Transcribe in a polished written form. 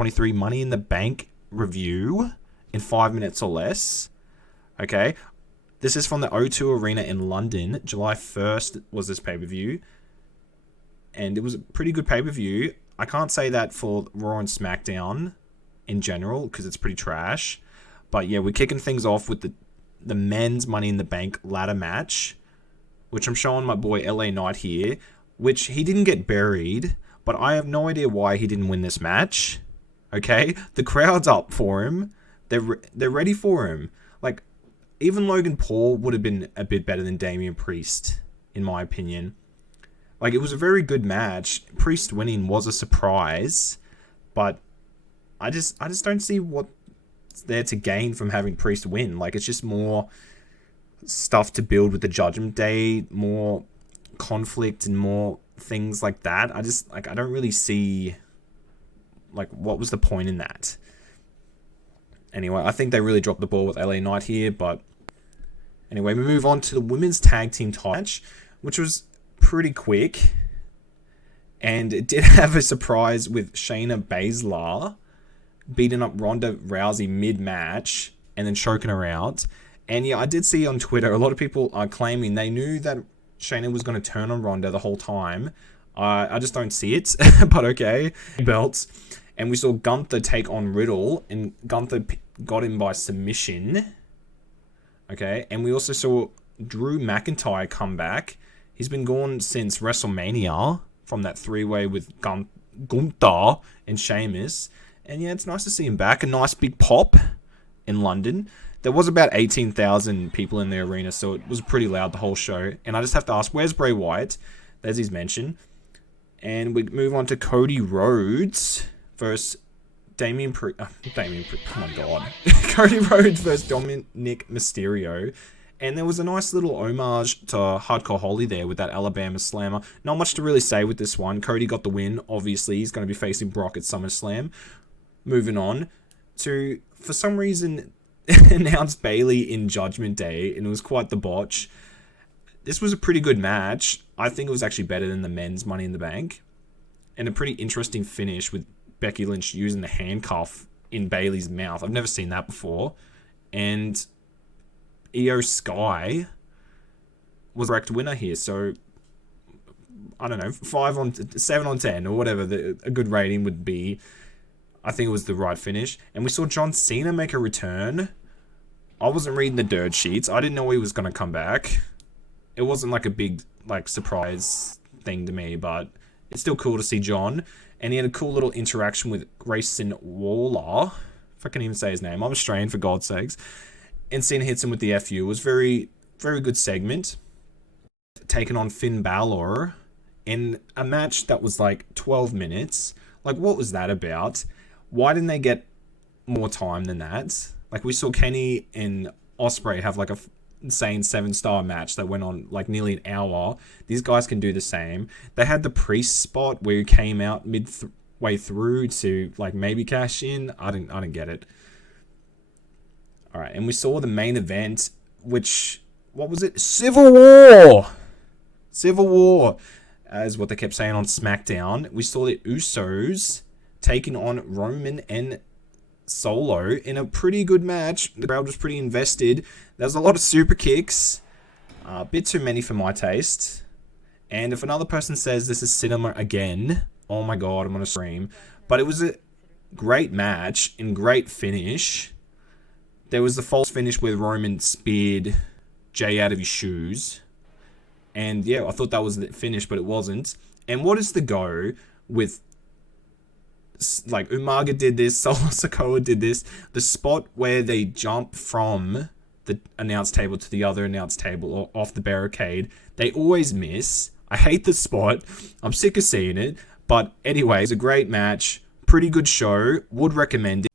2023 Money in the Bank review in 5 minutes or less. Okay. This is from the O2 Arena in London. July 1st was this pay-per-view. And it was a pretty good pay-per-view. I can't say that for Raw and SmackDown in general, because it's pretty trash. But yeah, we're kicking things off with the men's Money in the Bank ladder match, which I'm showing my boy LA Knight here, which he didn't get buried, but I have no idea why he didn't win this match. Okay? The crowd's up for him. They're ready for him. Like, even Logan Paul would have been a bit better than Damian Priest, in my opinion. Like, it was a very good match. Priest winning was a surprise, but I just don't see what's there to gain from having Priest win. Like, it's just more stuff to build with the Judgment Day, more conflict and more things like that. I don't really see, like, what was the point in that? Anyway, I think they really dropped the ball with LA Knight here, but anyway, we move on to the women's tag team title match, which was pretty quick, and it did have a surprise with Shayna Baszler beating up Ronda Rousey mid-match and then choking her out. And yeah, I did see on Twitter a lot of people are claiming they knew that Shayna was going to turn on Ronda the whole time. I just don't see it, but okay. Belts, and we saw Gunther take on Riddle, and Gunther got him by submission. Okay, and we also saw Drew McIntyre come back. He's been gone since WrestleMania from that three-way with Gunther and Sheamus. And yeah, it's nice to see him back. A nice big pop in London. There was about 18,000 people in the arena, so it was pretty loud the whole show. And I just have to ask, where's Bray Wyatt? There's his mention. And we move on to Cody Rhodes versus oh my god. Cody Rhodes versus Dominic Mysterio. And there was a nice little homage to Hardcore Holly there with that Alabama Slammer. Not much to really say with this one. Cody got the win. Obviously, he's going to be facing Brock at SummerSlam. Moving on to, for some reason, announced Bayley in Judgment Day, and it was quite the botch. This was a pretty good match. I think it was actually better than the men's Money in the Bank. And a pretty interesting finish with Becky Lynch using the handcuff in Bayley's mouth. I've never seen that before. And Io Sky was the correct winner here, so I don't know, 7 on 10 or whatever a good rating would be. I think it was the right finish. And we saw John Cena make a return. I wasn't reading the dirt sheets. I didn't know he was going to come back. It wasn't like a big surprise thing to me, but it's still cool to see John. And he had a cool little interaction with Grayson Waller, if I can even say his name. I'm Australian, for God's sakes. And Cena hits him with the FU. It was very, very good segment. Taking on Finn Balor in a match that was like 12 minutes. Like, what was that about? Why didn't they get more time than that? Like, we saw Kenny and Ospreay have like a insane 7-star match that went on like nearly an hour. These guys can do the same. They had the Priest spot where he came out midway through to like maybe cash in. I didn't get it. All right, and we saw the main event, which, what was it? Civil War! Civil War, as what they kept saying on SmackDown. We saw the Usos taking on Roman and Solo in a pretty good match. The crowd was pretty invested. There was a lot of super kicks. A bit too many for my taste. And if another person says this is cinema again, oh my god, I'm going to scream. But it was a great match and great finish. There was the false finish where Roman speared Jay out of his shoes. And yeah, I thought that was the finish, but it wasn't. And what is the go with, like, Umaga did this, Solo Sikoa did this, the spot where they jump from the announce table to the other announce table or off the barricade, they always miss. I hate the spot. I'm sick of seeing it. But anyway, it's a great match. Pretty good show. Would recommend it.